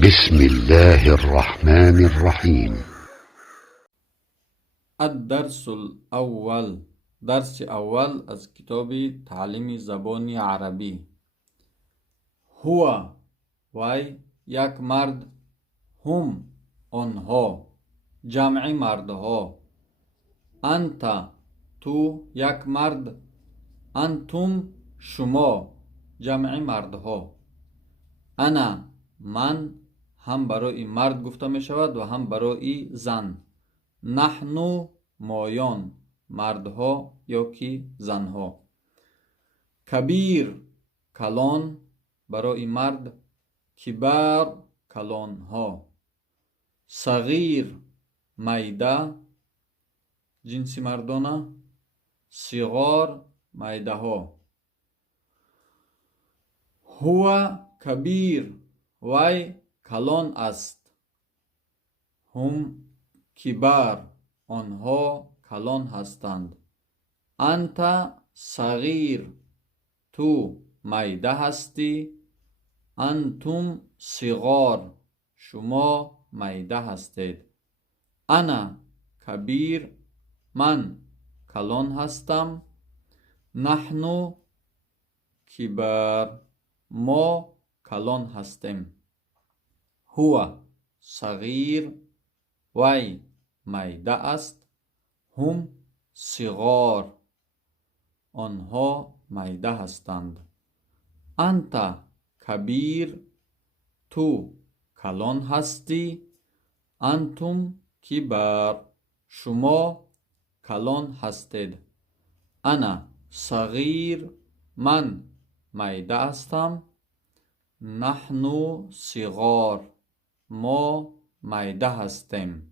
بسم الله الرحمن الرحیم. الدرس الأول، درس اول از کتاب تعلیم زبان عربی. هو وای یک مرد، هم آنها جمع مردها، انت تو یک مرد، انتم شما جمع مردها، انا من هم برای مرد گفته می شود و هم برای زن، نحن مایان مردها یا که زنها، کبیر کلان برای مرد، کبار کلانها، صغیر میده جنس مردانه، صغار میده ها. هو کبیر وی کلان است، هم کبار آنها کلان هستند، انت صغیر تو میده هستی، انتم صغار شما میده هستید، انا کبیر من کلان هستم، نحن کبار ما کلان هستیم، هو صغیر وی میده است، هم صغار آنها میده هستند، انت کبیر تو کلان هستی، انتم کبار شما کلان هستید، انا صغیر من میده هستم، نحن صغار ما میده هستیم.